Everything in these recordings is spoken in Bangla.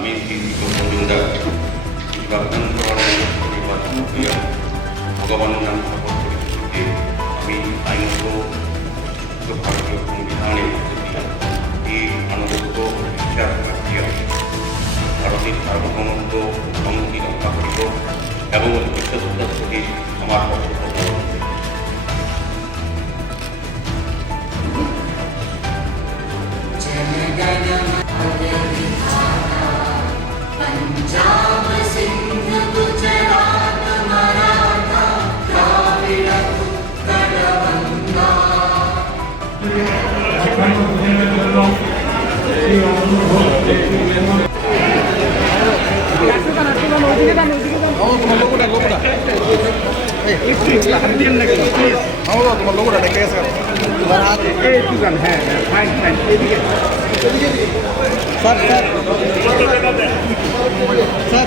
আমি গোবিন্দার নির্বাচন করার নির্বাচন ক্রিয়া ভগবানের নাম করেছি। যে আমি আইনত ভারতীয় সংবিধানের প্রতি এই আনন্দ ও বিশ্বাস রাখিয়া ভারতের সার্বভৌমত্ব সংহতি রক্ষা করিব এবং বিশ্বস্ততার সহিত আমার কর্তব্য তোমার লোকটা ডেকে গেছে তোমার হাত একটু যান হ্যাঁ হ্যাঁ ফাইন ফাইন এদিকে স্যার স্যার স্যার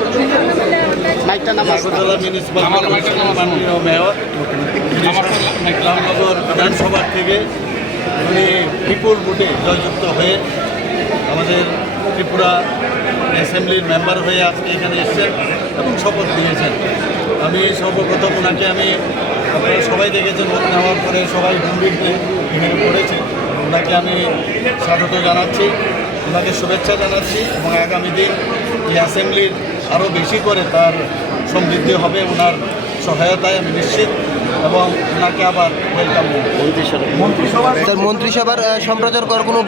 নামাস না আগরতলা মিউনিসিপাল মাননীয় মেয়র। ইসলামনগর বিধানসভা থেকে উনি বিপুল ভোটে জয়যুক্ত হয়ে আমাদের ত্রিপুরা অ্যাসেম্বলির মেম্বার হয়ে আজকে এখানে এসেছেন এবং শপথ নিয়েছেন আমি সর্বপ্রথম ওনাকে আমি আপনারা সবাই দেখেছেন ভোট নেওয়ার পরে সবাই গম্ভীরকে এখানে পড়েছে। ওনাকে আমি স্বাগত জানাচ্ছি ওনাকে শুভেচ্ছা জানাচ্ছি এবং আগামী দিন এই অ্যাসেম্বলির আরও বেশি করে তার সমৃদ্ধি হবে ওনার সহায়তায় আমি নিশ্চিত এবং ওনাকে আবার ওয়েলকাম মন্ত্রিসভার মন্ত্রিসভার সম্প্রচার করার কোনো